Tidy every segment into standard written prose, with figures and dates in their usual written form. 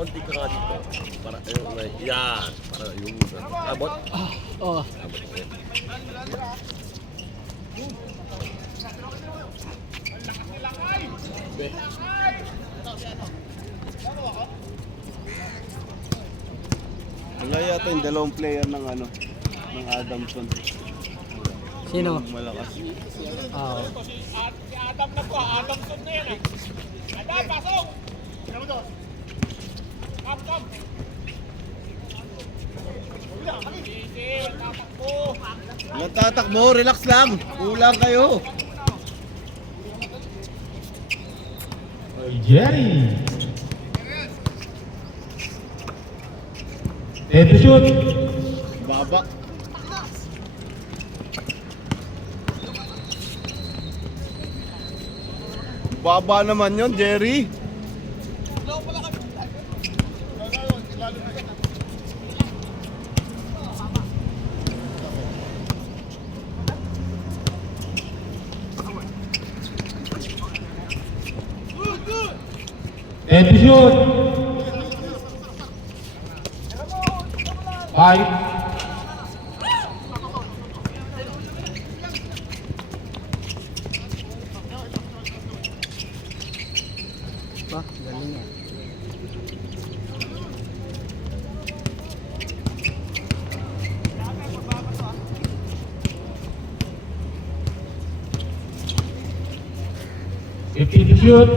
Konti ka nga dito. Para, yan. Para yung abot. Oo. Abot. Okay. Wala yata yung dalawang player ng ano, ng Adamson. Sino? Yung malakas. Oo. Adam na po, Adamson na yan eh. Adam, pasok! Come. Sige, tatakbo. Nagtatakbo, relax lang. Kulang kayo. Jerry. Head to shoot. Baba. Baba naman yon, Jerry. Head to shoot. 5. Ba, galing yan. Fifteen to shoot.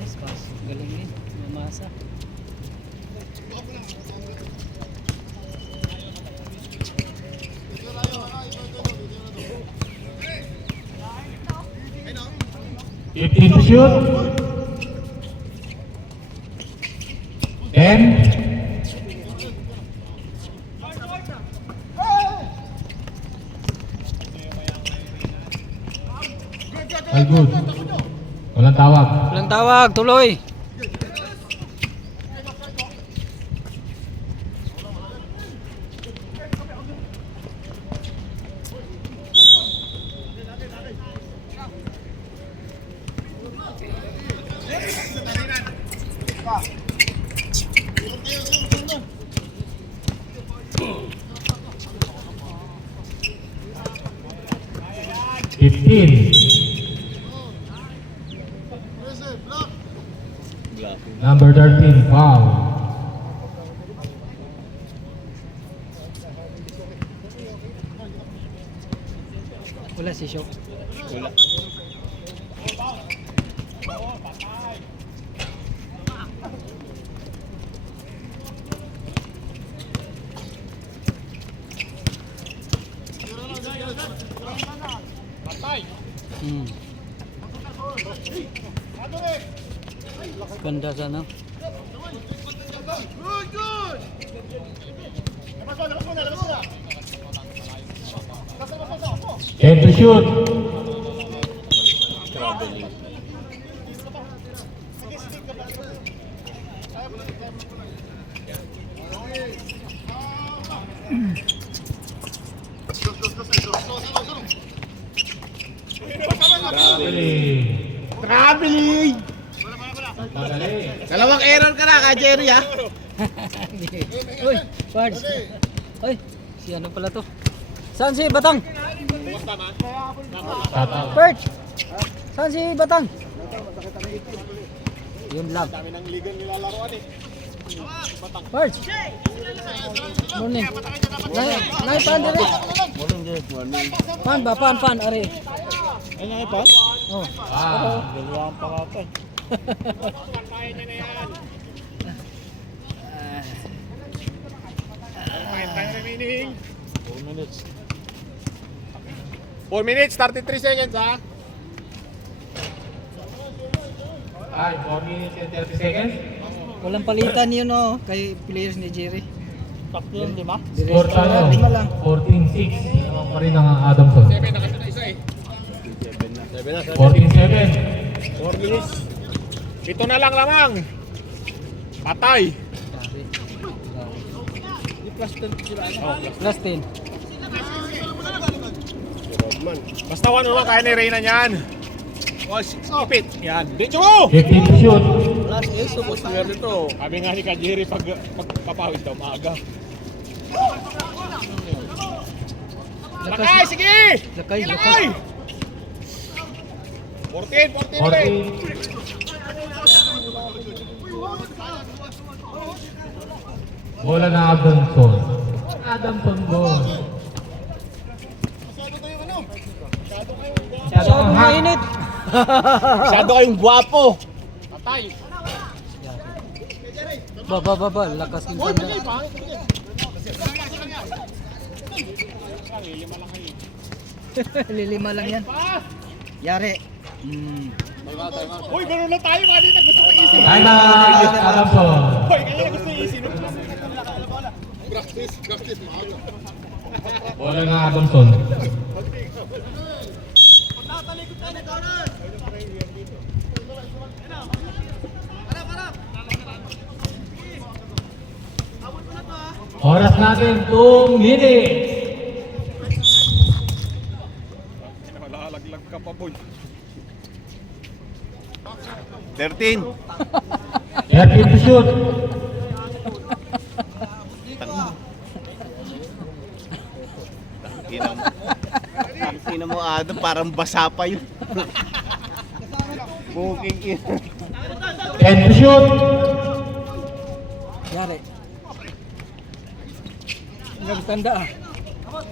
Yes, boss. Galing din. Mamasa. Fifteen to shoot. 10. All good. Walang tawag. Walang tawag, tuloy. Fifteen. Number 13, foul. Wala si Shok. Wala. Patay. Ganda sa ano. Head to shoot. Traveling. Traveling! Magaling. Dalawang error ka na ka, Jerry, ha? Uy, Bards. Uy, si ano pala to? Saan si Batang? Tataw. Perch! Saan si Batang? Yun lang. Dami ng ligan nilalaroan eh. Perch! Morning. Nay, pan dire. Morning, Jerry. Morning. Pan ba? Pan, are. Ay, nga pa? Oh. Dalawang pa ka pa. Pantayin niya na yan. Time remaining. 4 minutes. 4 minutes, 33 seconds ha. 4 minutes and 30 seconds. Walang palitan yun oh, kay players ni Jerry. Tatlo yung lima. Score tayo. Lima lang. 14-6. Naman pa rin ang Adamson. 7, nakasa na isa eh. 7 na. 14-7. 4 minutes. Ito na lang lamang. Patay. Plus 10. Si Rodman. Basta 1 naman kaya ni Reyna niyan. Keep it. Yan. Dito mo! 15 to shoot. Last is, supos na nito. Sabi nga ni Kajiri pag papawid daw maaga. Lakay, sige! Lakay, Lakay! 14 ulit. 14. Bola na Adamson. Adamson ball. Masyadong mainit. Masyado kayong gwapo. Patay. Ba, lakas yung tanda. Lilima lang yan. Yari. Uy, gano'n na tayo kanina. Gusto ko easy. Time out, Adamson. Uy, kanina gusto easy. No? Bola na Adamson. Oras natin 2 minutes. Malalaglag ka pa, boy. 13. 13 to shoot. Ina mo, Adam, parang basa pa yun. Booking in. 10 to shoot. Yari. Nagtanda ah.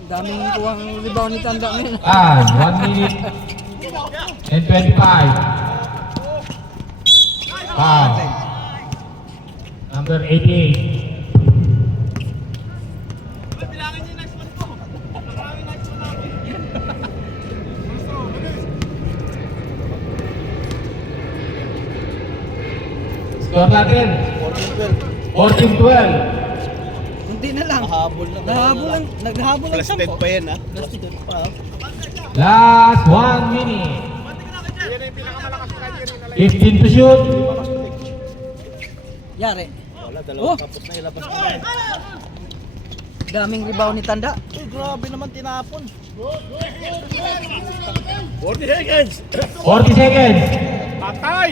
Daming kuwang rebound ni Tanda ngayon. 1 minute and 25. Foul. Number 88. Score natin 14-12. Hindi na lang. Nahabol na. Naghahabol lang Plus 10 pa yan, ha? Plus 10 pa. Last 1 minute. 15 to shoot. Yari. Wala, Oh. dalawang kapos na ilabas ko. Daming rebound ni Tanda. Uy, grabe naman tinapon. 40 seconds! 40 seconds. Patay!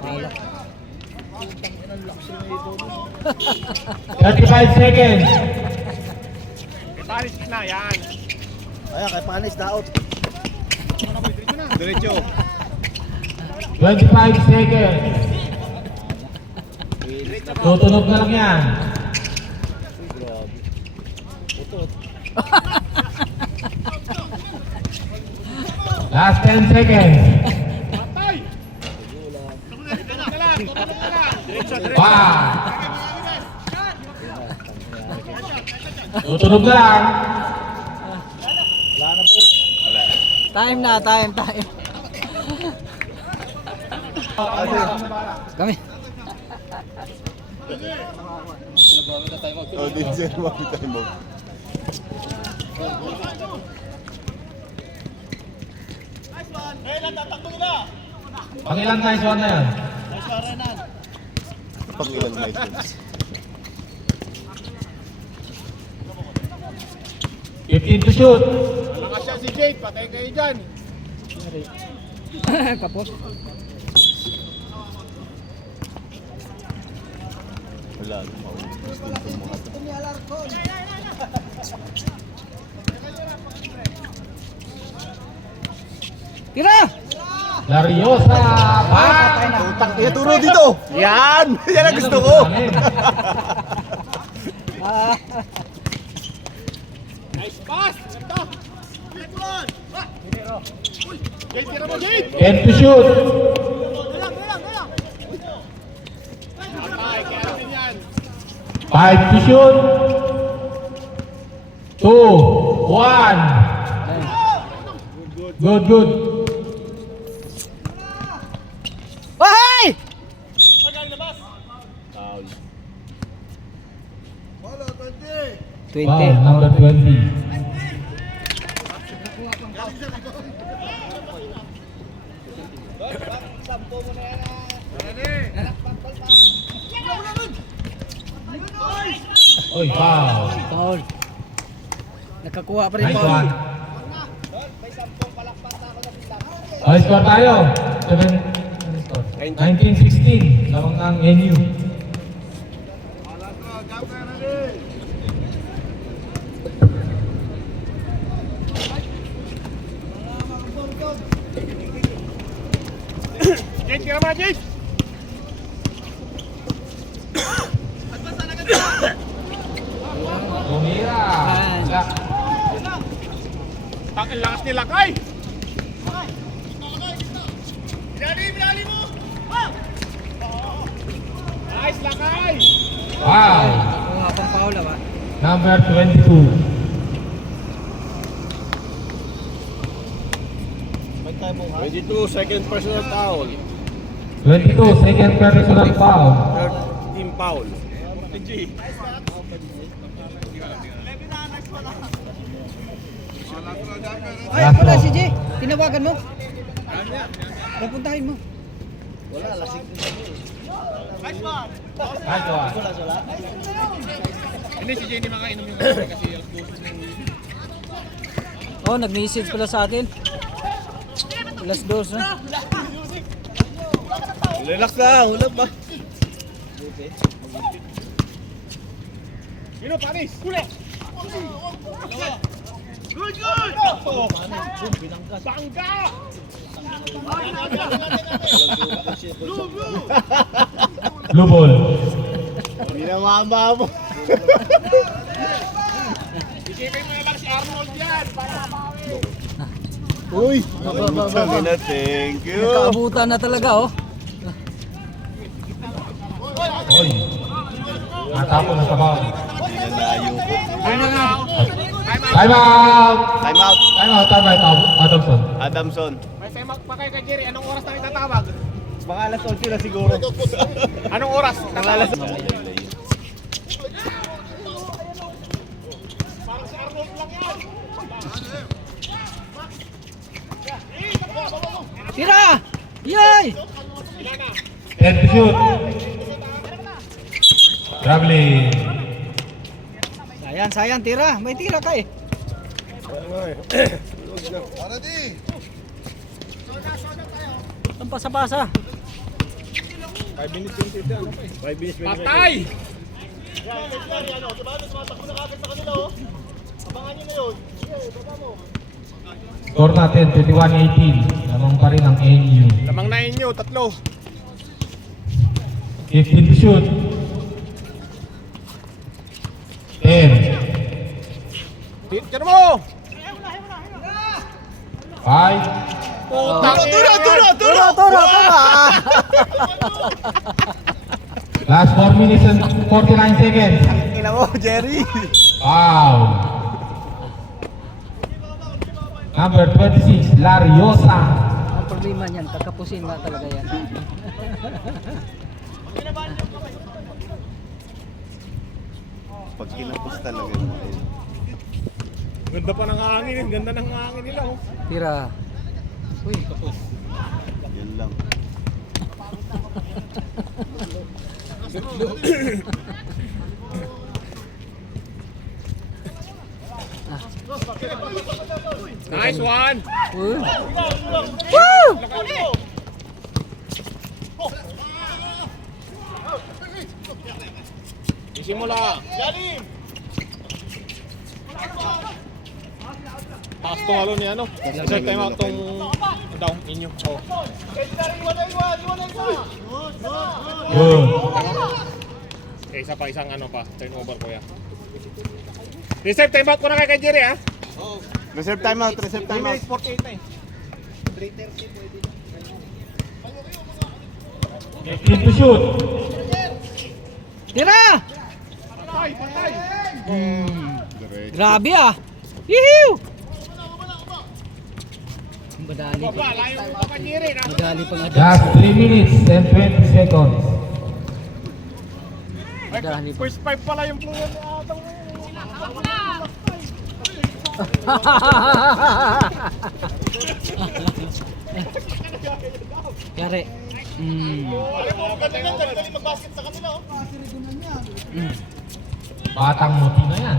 Wala. 35 seconds. Paris na, yan. Ayan, kay Panis, daot. Diretso. 25 seconds. Tutunog na lang yan. Uy, grabe. Utot. Last 10 seconds. Patay! Tutunog na lang. 5. Tutunog na lang. Wala na, boss. Wala na. Time na, time. Kami. Oh, din siya makita mo. Pangilan nice one na yan? Pang ilang nights. 15 to shoot. Malakas siya si Jade. Patay kayo dyan. Kapos. Wala. Maubos din itong mga to. Tira! Lariosa. Utak niya, turo dito! Yan! Yan ang gusto ko! Nice pass. Ganda. Jade, tira mo, Jade. 10 to shoot. Patay, kaya rin yan. 5 to shoot. 2, 1. Good. Wahai! Foul. 20. Foul, number 20. Oy, foul. Foul. Nakakuha pa rin Nice foul. one. Okay, score tayo. 19-16. Lamang ng NU. Jade, tira mo, Jade! Tumira. Wala. Ang lakas ni Lakay! Nice, Lakay! Wow. Mga pang paula ba? Number 22. May time mo ha? 22, second personal foul. 22, second personal foul. Third team foul. Ay, Last wala ball. si Jay. Tinawagan mo. Papuntahin mo. Wala, lasing. Nice one. Hindi, si Jade makainom yung kasi alas 12 Oh, nag-message pala sa atin. Alas 2 na. Relax lang, wala ba? Sino, Paris? Huli! Good! Bangga! Blue ball. Pinamama mo. Isipin mo na lang si Arnold yan para mabawi. Uy! Sabi na, thank you. Nakaabutan na talaga, oh. Oy. Natapon na sa ball. Pinanayo ko. Time out! Time out. Time out. Time out, Adamson. Adamson. May time out pa kayo kay Jerry. Anong oras na itatawag? Mga alas 8 na siguro. Anong oras? Mga alas Parang si Arnold lang yan. Tira! Yay! Ilan na? 10 to shoot. Traveling. Sayang, tira. May tira ka eh. Ang pasa-pasa. 5 minutes 20. Patay! Score natin, 21-18. Lamang pa rin ang NU. Lamang na inyo, tatlo. 15 to shoot. 10. Tira mo! 5. Putang ina! Tara! Last 4 minutes and 49 seconds. Ina mo, Jerry. Wow. Number 26, Lariosa. Ang problema niyan, kakapusin nga talaga yan. Pag kinapos talaga yun. Ganda pa ng hangin, ganda ng hangin nila. Oh. Tira. Uy, kapos. Yan lang. Nice one! Uy. Isimula! Taas tong halo ni ano? Isa time out tong down inyo. Oh. Good. Eh, isa pa, isang ano pa, turnover ko yan. Reserve time out ko na kay Jerry ha? Reserve time out, reserve 3 time out. minutes 48 na eh. 15 to shoot. Tira! Patay, patay! Grabe ah. Hihiw! Madali pa. Baba, layo mo pa kay Jerry na. Madali pa nga. Last 3 minutes and 20 seconds. Madali pa. First 5 pala yung player ni Atang. Yari. Batang muti na yan.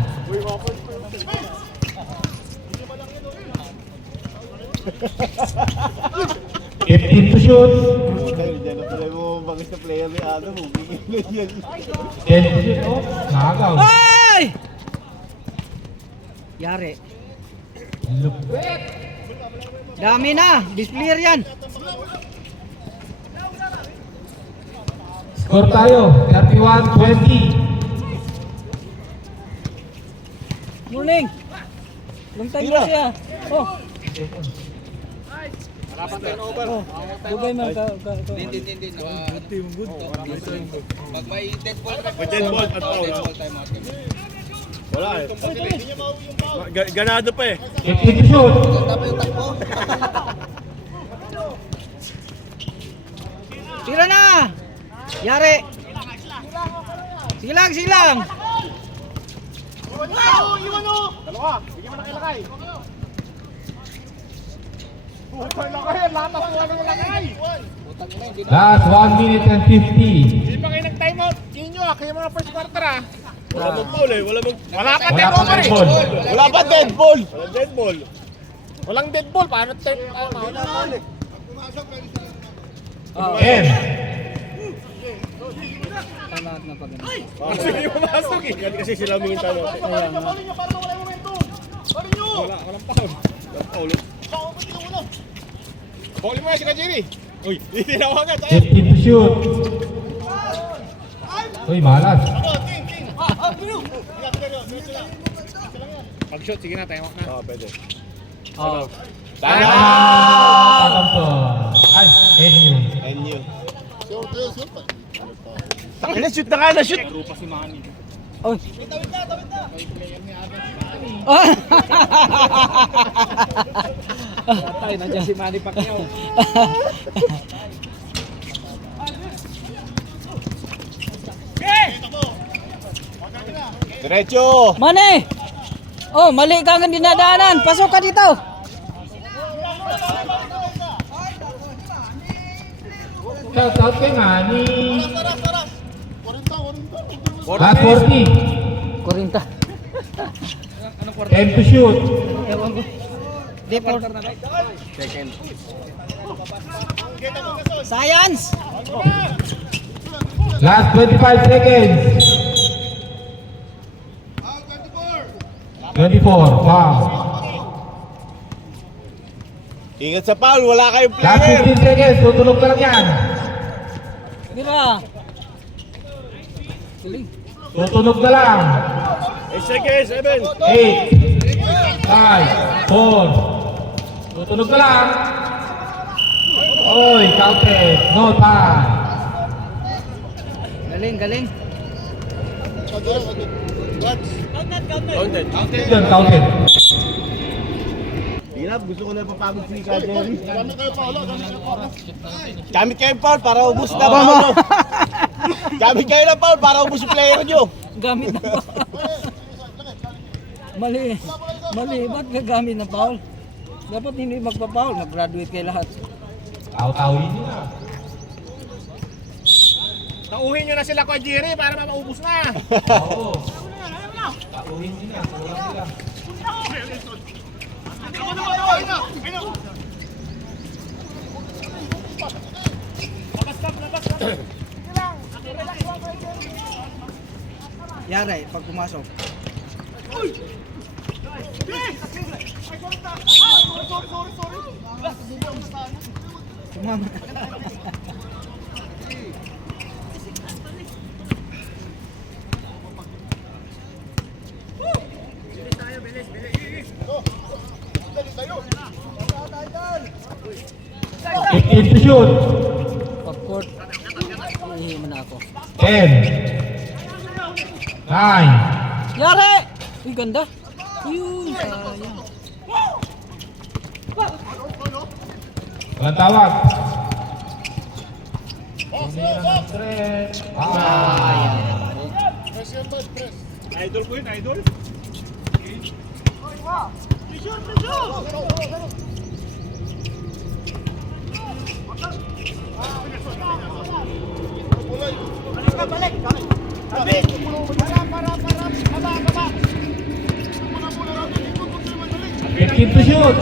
15 to shoot. Dahil dyan na pala mo bagay sa player ni Adam. Bigyan na yan. 10 to shoot. Oh, nakagaw. Ay! Yari. Lupit. Dami na. Displayer yan. Score tayo, 31-20. Morning. Long time na siya. Oh. Wala pa turnover. Oh. Dugay man ka. Hindi. Pag may dead ball, May dead ball at foul. Wala eh. Ganado pa eh. 15 to shoot. tama yung takbo. Sila na. Yari. Silang. Dalawa. Bigyan mo na kay Lakay. Putay Lakay. Lamas mo lang Lakay. Last 1 minute and 50. Hindi pa kayo nag-time out. Inyo kaya mga first quarter ah. Wala mong foul eh. Wala Wala pa Wala pa turnover eh. ball. Wala pa dead ball. Walang dead ball. Walang dead ball. Paano turn? Oh. 10. Lahat na pag Kasi hindi pumasok eh. Kasi sila humingi tayo. Kaya nga. Walang foul. Foul. Bawalin mo yan si Kajiri. Uy, tinawagan. 15 to shoot. Uy, malas. Pag-shot, sige na, time out na. Ah, pwede. Oh. Tatampo. Ay, NU. NU. Tangina, shoot na ka na, shoot! Oy. Oh. Tay, nandiyan si Manny Pacquiao. Diretso! Mane! Oh, mali ka ng dinadaanan. Pasok ka dito. Shout out kay Manny. Last 40. 40. 10 to shoot. Ewan ko. Di for Second. science. Last 25 seconds. 24. Wow. Ingat sa foul, wala kayong Last player. 15 seconds. Tutulog ka lang yan. Dira. Galing. Tutunog na lang. 8 seconds, 7. 8, 5, 4. Tutunog na lang. Oy, counted. No time. Galing. Counted. Yun, counted. Hirap, gusto ko na papagod si Kajeri. Gamit kayo ng foul para ubus na foul. Gamit kayo ng foul para ubus yung player nyo. Gamit na foul. Mali. Ba't gagamit na foul? Dapat hindi magpa-foul. Mag-graduate kayo lahat. Tawin nyo na. Nauhin nyo na sila Kajiri para maubos na. Oo. Tawin nyo na. Kulang sila. Yari, pag pumasok. Sumama. Fifteen to shoot. Pag-court, ihihi mo na ako. 10, 9, Yari! Uy, ganda. Yun, sayang. walang tawag. Hindi na ng threat. Idol ko yun, idol. Fifteen to shoot.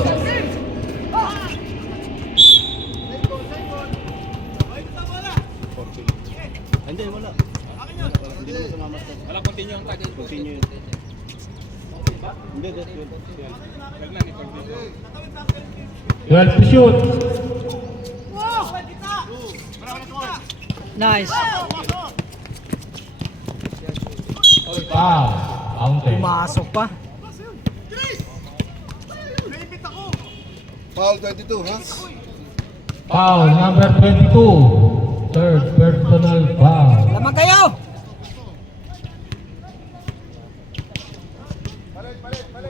12 to shoot. Nice. Foul. Counted. Pumasok pa. Foul 22, ha? Foul number 22. Third personal foul. Lamang kayo.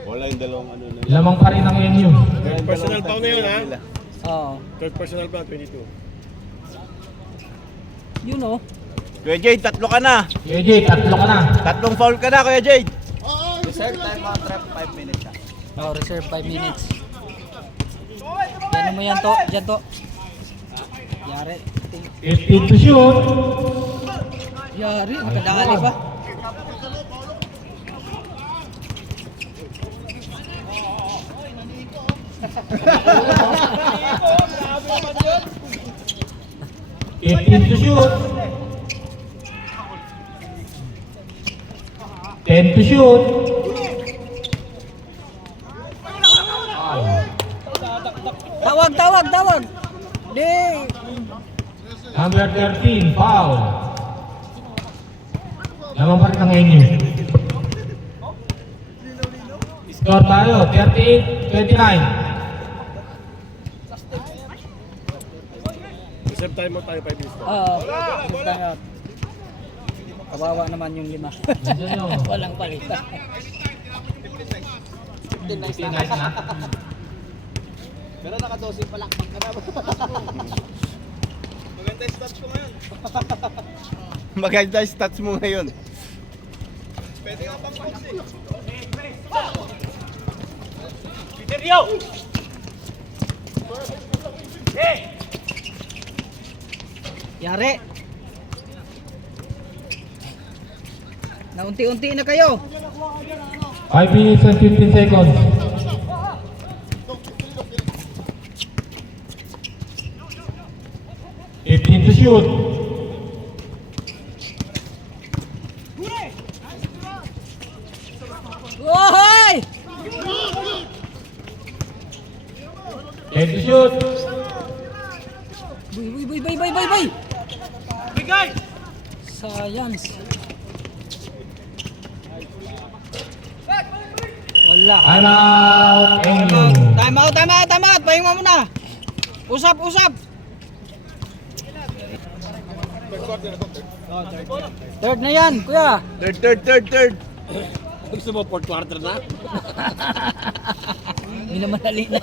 Wala yung dalawang ano na. Lamang pa rin ang NU. Personal foul na yun, ha? Oo. Third personal foul, 22. Yun oh. Kuya Jade, tatlo ka na. AJ, tatlo ka na. Tatlong foul ka na, Kuya Jade. Reserve time out rep 5 minutes. Oh, reserve 5 minutes. Yan mo yan to. Diyan to. Yari. 15 to shoot. Yari. Nakadali pa. To shoot. 10 to shoot. Tawag, tawag, tawag. Di. Number 13, foul. Lamang pa rin ang NU. Score tayo, 38-29. Reserve time out tayo 5 minutes. Oo. Time out. Kawawa naman yung 5. Nandiyan yun. Walang palitan. 15 nice na. Pero naka-12 pa lang. Maganda yung stats ko ngayon. Maganda yung stats mo ngayon. Pwede nga pang box eh. Yari. Naunti-unti na kayo. 5 minutes and 15 seconds. To shoot. Ohoy! 10 to shoot. Bay! Bigay! Science. Wala. Time out. NU. Time out. Pahinga muna. Usap. Third na yan, kuya. Third. Gusto mo 4th quarter na? Hindi na madali na.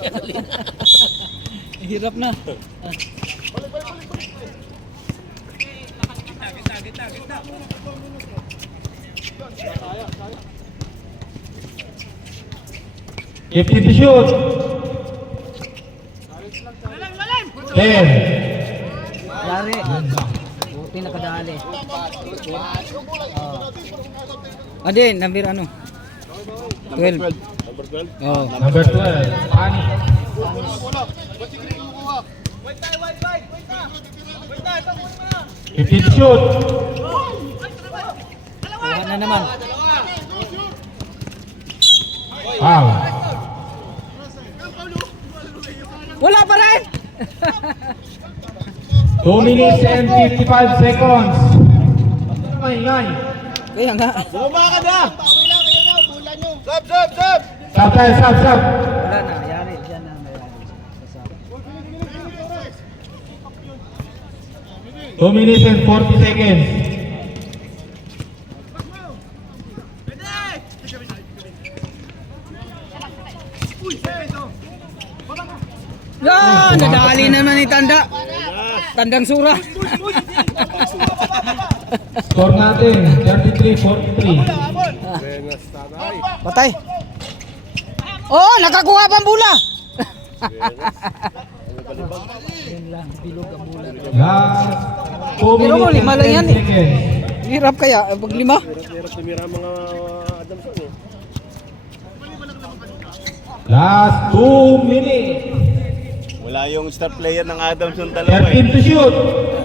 Hirap na. If to shoot. 10. Yari. Buti nakadali. Ade, number ano? 12. Number 12? Oh. Number 12. Pani. If to shoot. Kuha na naman. Foul. Wala pa rin! 2 minutes and 55 seconds. Ingay. Kaya nga. Bumaba ka na! Sub! Stop tayo, stop. Wala na, yari. Diyan na may yari. 2 minutes and 40 seconds. Yan! Nadali naman ni Tanda. Tandang sura. Score natin, 33-43. Benas, tanay. Patay. Oh, nakakuha pang bula. Yun lang, bilog ang bula. Last 2 Pero mo, minutes lima and lang yan 10 eh. seconds. Hirap kaya, pag 5. Hirap tumira ang mga Adamson eh. Last 2 minutes. Wala yung star player ng Adamson dalawa 13 to shoot.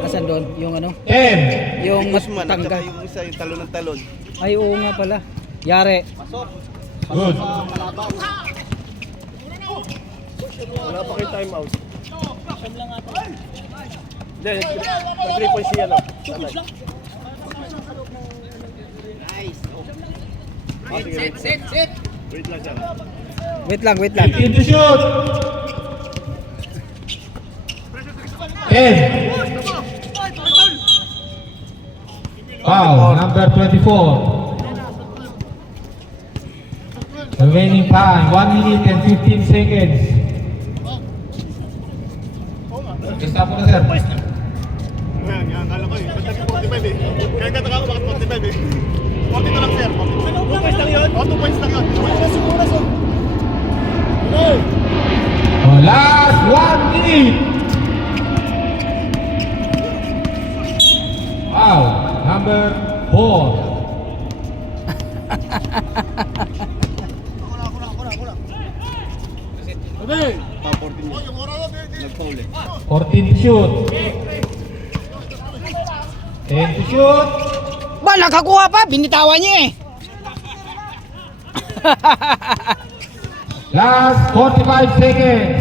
Asan doon? Yung ano? 10. Yung Guzman at saka tanggal. yung isa yung talon ng talon. Ay, oo nga pala. Yari. Good. Wala pa kayo time out. Hindi, 3 points siya, no? Sit. Wait lang siya. Wait lang, wait lang. 15 to shoot. 10. Foul, number 24. Remaining time, 1 minute and 15 seconds. Stop mo na, sir. Nga, akala ko eh. Ba't naging 45 eh? Kaya kataka ko bakit 45 eh. 40 na lang, sir. 2 points lang yun? Oo, 2 points lang yun. Oh, last 1 minute. Wow, number 4. Nag-foul eh. 14 to shoot. 10 to shoot. Ba, nakakuha pa, binitawan niya eh. Last 45 seconds.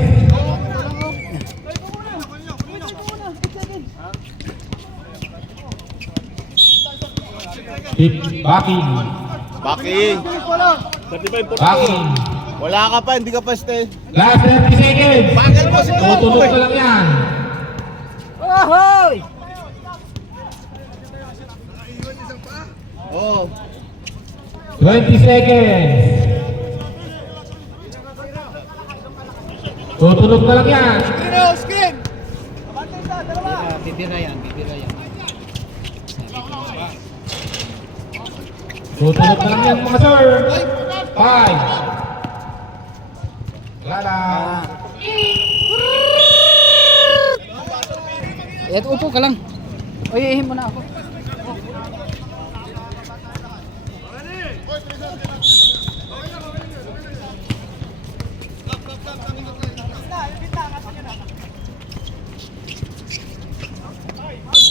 Keep backing. Baki. 35, 40. Backing. Wala ka pa, hindi ka pa stay. Last 30 seconds. Bagal mo si Tutunog ka lang yan. Ohoy! Oh. 20 seconds. Tutunog ka lang yan. Screen! Bibira yan. Tutunog ka lang yan mga sir. 5. Wala lang. Eto, upo ka lang. Oy, ihim mo na ako.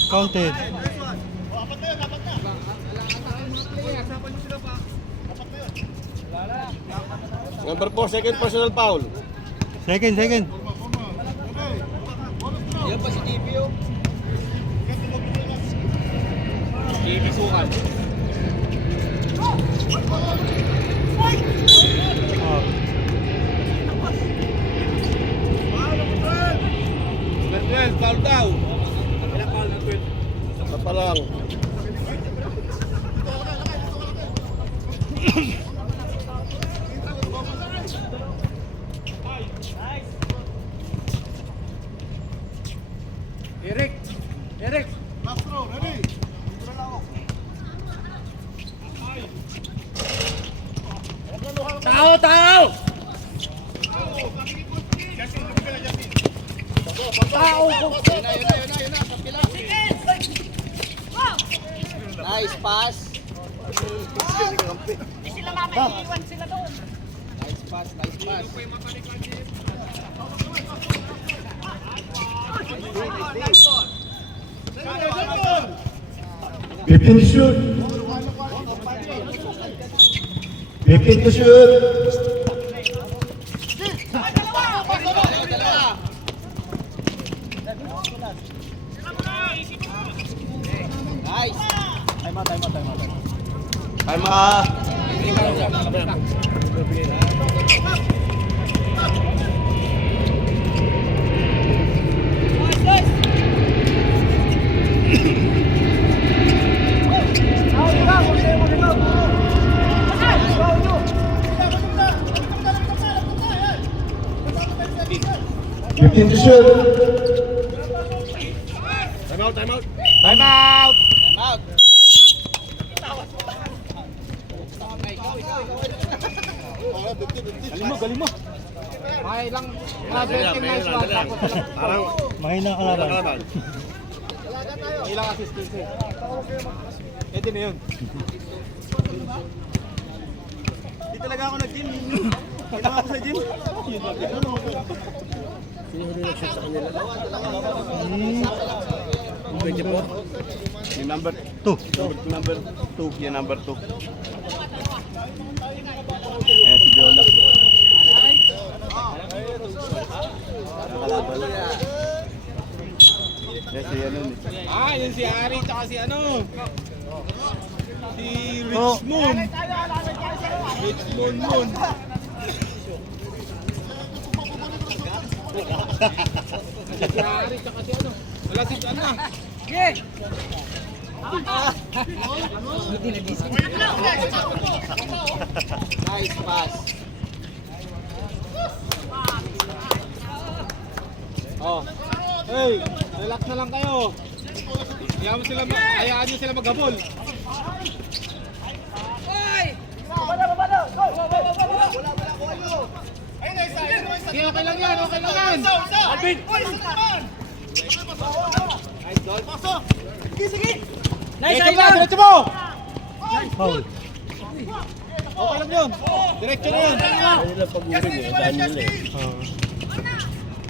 Counted. Number 4, second personal foul. Second. Foul daw. Isa pa lang. Eric! Tao! Nice pass. Sila mama, iiwan sila doon. Nice pass. 15 to shoot. 15 to shoot. Nice. Time out. Fifteen to shoot. Time out! Galing mo. Ay lang, mga 20 minutes pa. Parang Mahina ka laban. kalaban. Ilang assistance eh. Pwede na yun. Di talaga ako nag-gym. Kailangan ako sa gym. Sino yung nag-shoot sa kanila? Yung number 2. Number 2. Yung number 2. Ah, yun si Ari tsaka si ano. Si Richmond. Richmond Moon. Si Ari tsaka si ano. Wala si ano. Buti nagising. Nice pass. Oh. Hey, relax na lang kayo. Hayaan nyo sila maghabol. Sige, okay lang yan, okay lang yan. Alvin! Nice, Diretso mo, Ivan! diretso mo! Foul. Okay lang yun. Diretso na yun.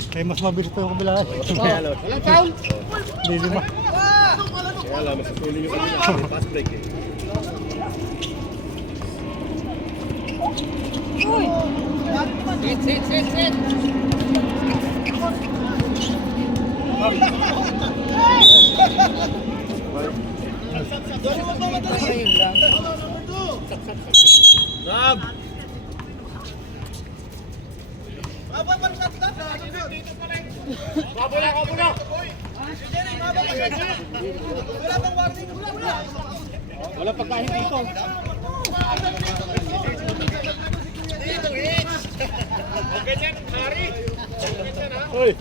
Eh, mas mabilis pa yung kabila. Walang foul. Hindi lima. Sit. Ayun lang. Rob. Kabula! Wala pagkain dito. Ganyan, Hari. Hoy.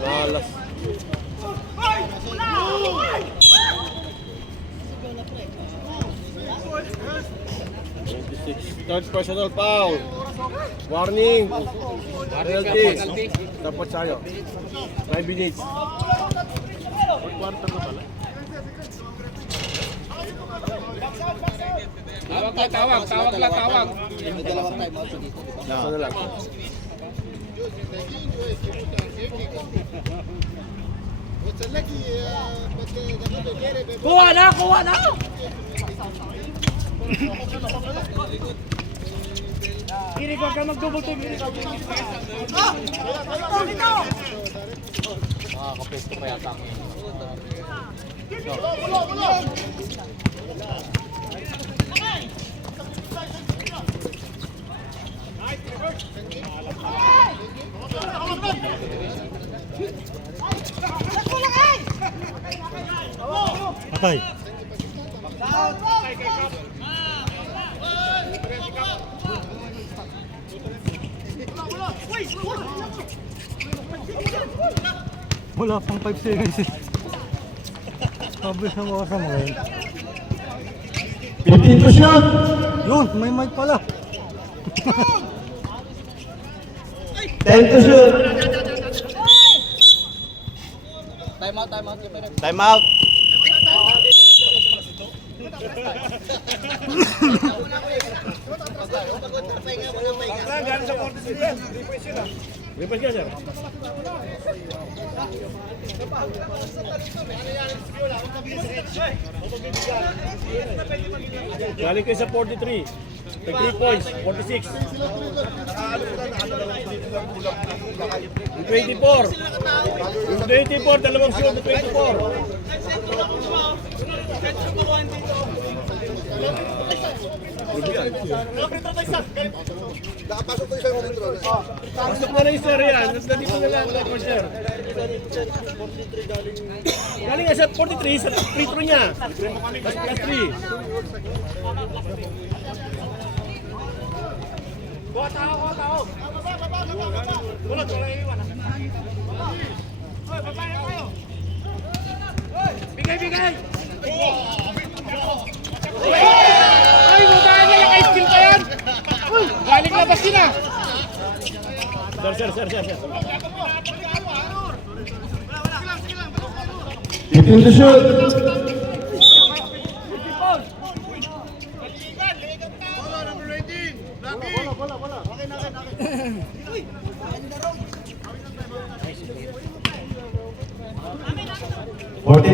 Balas. Third personal foul. Warning. Penalty. Dapat sayo. 5 minutes. Tawag. Sana lang. Kuha na! Kiri, huwag ka mag-double team. Kapesto pa yata. Patay. Wala pang 5 seconds eh. Mabilis na oras mo ngayon. 15 to shoot. Yun, may mic pala. 10 to shoot. Time out. Request ka, sir. Galing kayo sa 43. 3 points, 46. Yung 24. Yung 24, dalawang shoot, yung 24. Pasok na na yung sir yan. Nandito na lang ako, sir. Galing nga sa 43, sa free throw niya. Plus 3. Kuha tao. Wala iwan. Hoy, babae kayo. Bigay. Ay, babae na yung ice cream pa yan. Galing labas sila. Sir. 15 to shoot.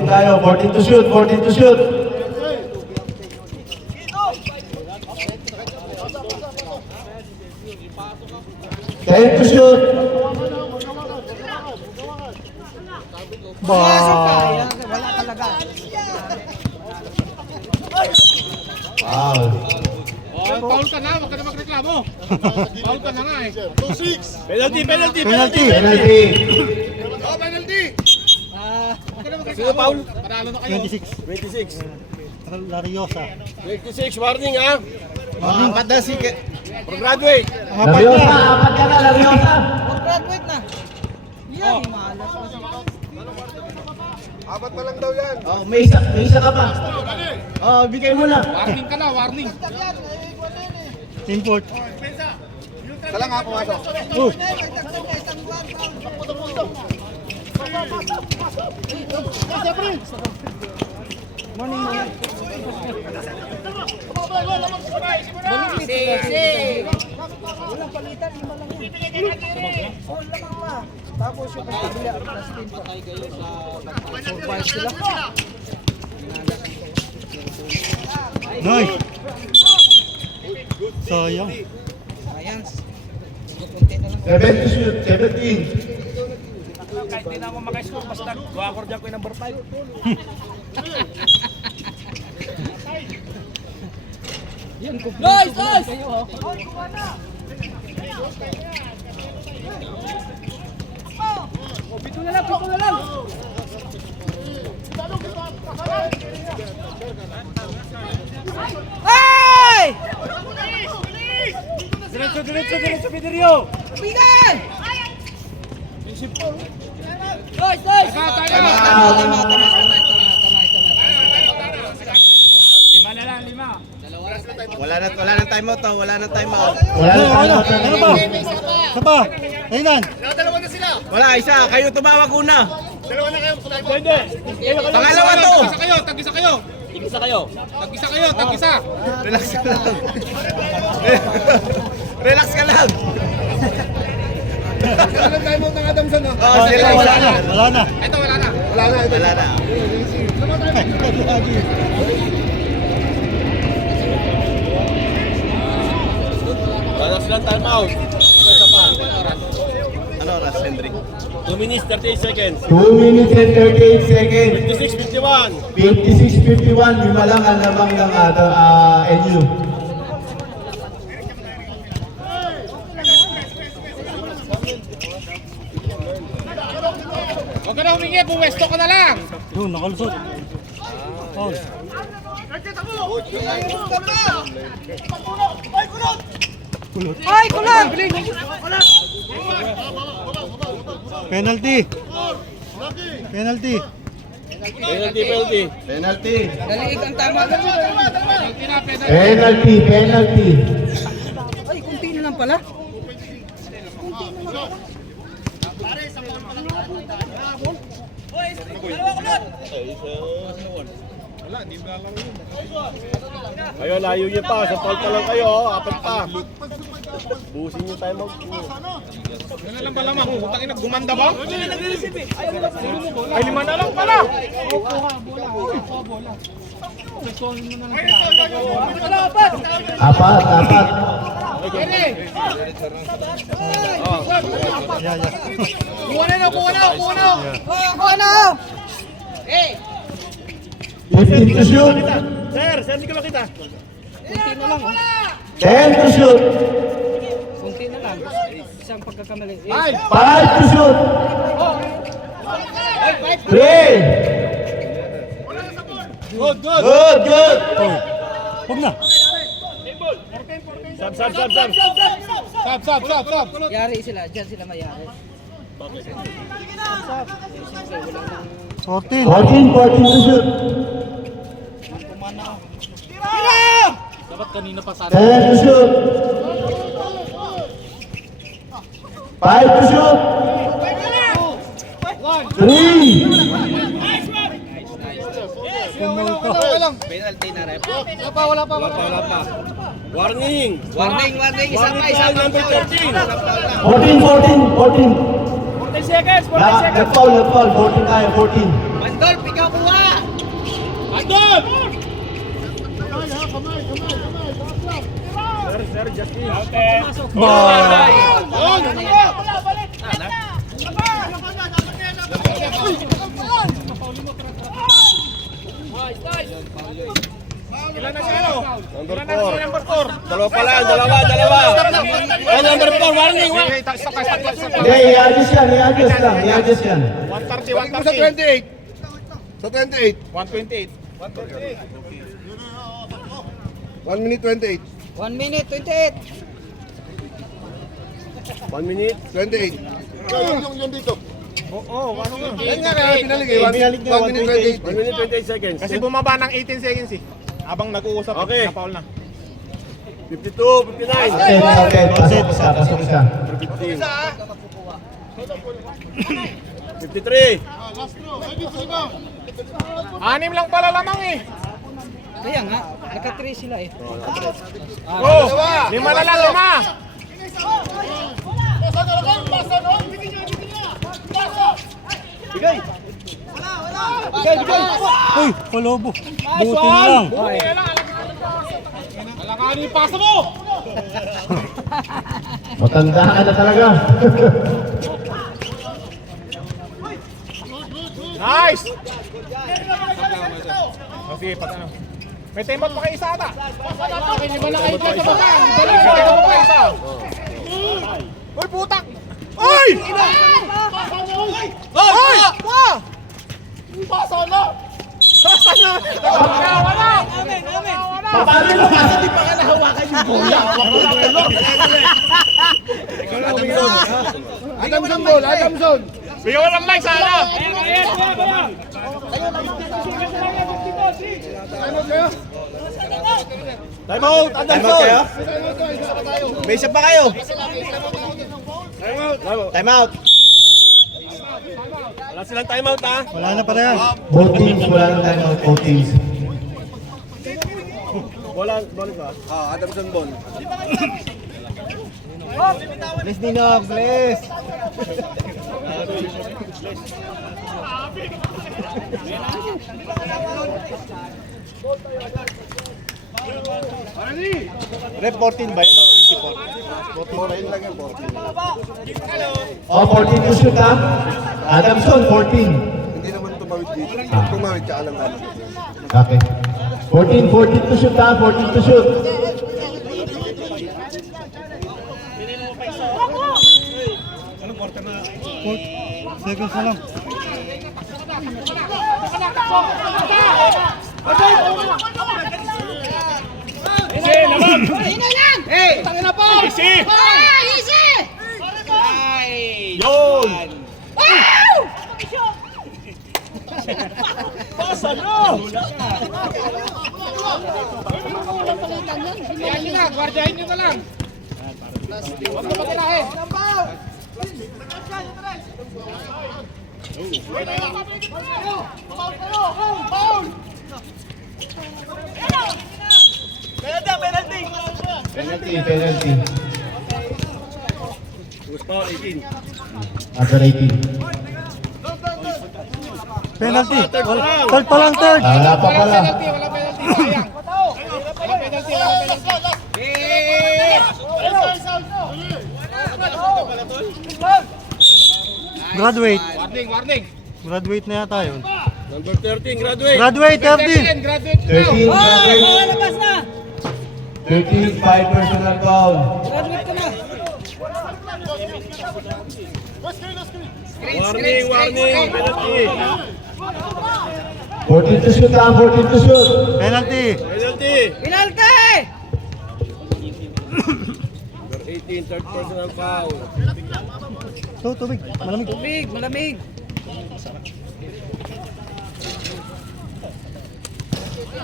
Tayo, 14 to shoot, 14 to shoot. 10 to shoot. Ba. Wala talaga. Foul. Oh, foul ka na, wag ka na magreklamo. Foul ka na nga eh. 2-6. Penalty, penalty, Penalty. Penalty. Oh, penalty. Sino foul? Panalo na kayo. 26. 26. Lariosa. 26, warning ha. Apat na si for graduate. Lariosa, apat ka na, Lariosa. Graduate na. Yan, malas. Apat pa lang daw yan. Oh, may isa ka pa. Oh, bigay mo na. Warning ka na, warning. Import. Ka lang ha, pumasok. Oh. Walang palitan, lima lang yan. Oh, lamang pa. Tapos yung pagkabila, plus 10 patay kayo sa survive sila. Nice. Sayang. Ayan. Kunti na lang. 7 to shoot, 17. Kahit di na ako makascore, basta guwakor dyan ko yung number 5. Yan, nice, nice! Kayo, oh. Pito na lang, pito na lang! Hey! Diretso, Piderio. Bigay! Nice, nice! Wala na time out to, wala na time out. Wala na Ano tayo. ba? Isa pa. Ayun. Dalawa na sila. Wala, isa, kayo tumawag una. Dalawa na kayo. Pangalawa to. Tag-isa kayo. Tigisa kayo. Tag-isa kayo, tag-isa. Relax ka lang. Relax ka lang. Wala tayo mo ng Adamson no? Oh, sige, Wala na. Wala na. Ito, wala na. Wala na. Wala na. Wala silang time out. Ano oras, Henry? 2 minutes, 38 seconds. 2 minutes and 38 seconds. 56-51. 56-51, lima lang ang lamang ng NU. Huwag ka na humingi, buwesto ka na lang. Yun, nakalusot. Oh. Ay, kulang! Penalty. Penalty. Penalty. Penalty. Daliig ang tama. Penalty, penalty. Ay, kunti na lang pala. Ayun, layo niyo pa. Sa foul pa lang kayo, oh. Apat pa. Busin niyo time out. Ano lang ba lamang? Putang ina, gumanda ba? Ay, lima na lang pala. Apat, apat. Yeah. Kuha na, kuha na, kuha na. Oh, ano? 15 to shoot. Sir, hindi ka makita. Kunti na lang. 10 to shoot. Kunti na lang. Isang pagkakamali. 5 to shoot. 3. Good. Good. Huwag na. Sab. Yari sila. Diyan sila mayari. 14. 14 to shoot. Dapat kanina pa sana. 10 to shoot. 5 to shoot. 3. Penalty na rep. Wala pa. Warning. Isa pa. Number 13. 14. 40 seconds. Left foul. 14 tayo, 14. Bandol, pikaw kuha! Andon! Ilan na siya, ano? Number Ilan na siya, number 4? Dalawa pa lang, dalawa. Ay, number 4, warning. Okay, stop. Hindi, i-adjust yan. I-adjust lang. I-adjust yan. 130, Sa 130. 28. Sa 28. 128. 1 minute 28. 1 minute, 28. 1 minute 28. Yung dito. Yan nga kaya pinalig eh. 1 minute 28. 1 minute 28 seconds. Kasi bumaba ng 18 seconds eh. Habang nag-uusap, Okay. na-foul na. 52, 59. Okay. Pasok isa. Pasok isa. 53. Anim lang pala lamang eh. Kaya nga, naka-3 sila eh. Oh, 5 na lang, 5. Bigay. Uy, palobo. Buti na lang. Alangan yung pasa mo! Matanda ka na talaga. Nice! Oh, sige, pag ano. May timeout pa kayo isa ata. Iba na kayo sa baka. May timeout pa isa. Uy, putak! Uy! Uy! Pasa na! Pasa na! Wala! Paano mo kasi di pa ka nahawakan yung bola? Adamson ball, Adamson. Bigyan mo ng mic sana! Time out, Adamson. May isa pa kayo. Time out. Wala silang time out ha. Wala na para yan. Both teams, wala na tayo ng both teams. Wala, ball ba? Adamson ball. Bless Ninong, bless. Rep 14 ba yun o 24? 14 lang yung 14. Oh, 14 to shoot ha. Adamson, 14. Hindi naman tumawid dito. Tumawid ka alam natin. Okay. 14 to shoot ha. 14 to shoot. Seconds na lang. Easy! Yun! Yan nyo na, gwardiyahin nyo na lang. Huwag na pagkirahin. Penalty. Gusto 18. Under 18. Penalty. Third pa lang, third. Wala pa pala. Wala penalty, sayang. Wala penalty. Graduate. Warning. Graduate na yata yun. Number 13, graduate. Graduate, 13. Graduate. 13, graduate. 13, 5 personal foul. Graduate ka na. Warning, penalty. 14 to shoot ha. 14 to shoot. Penalty. Penalty. Penalty! Number 18, third personal foul. Tubig. Malamig. Malamig, malamig.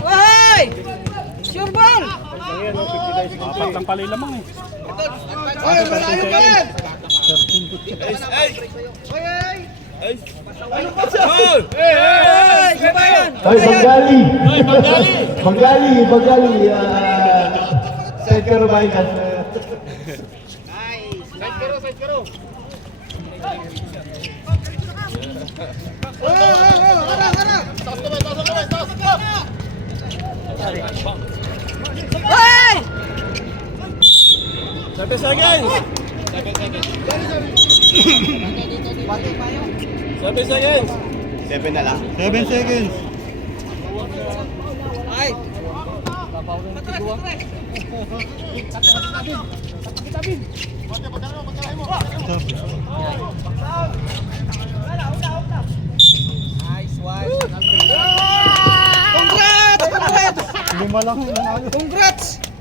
Hoy! Sure ball! Apat lang pala yung lamang eh. Ay, malayo pa rin. Foul! Hoy! Kabayan! Ay, Bagali. Bagali. Side ka rin ba? Side karo. Hoy! 7 seconds. 7 seconds. 7 na lang. 7 seconds. Nice one. Congrats! Lima lang yung nanalo. Congrats!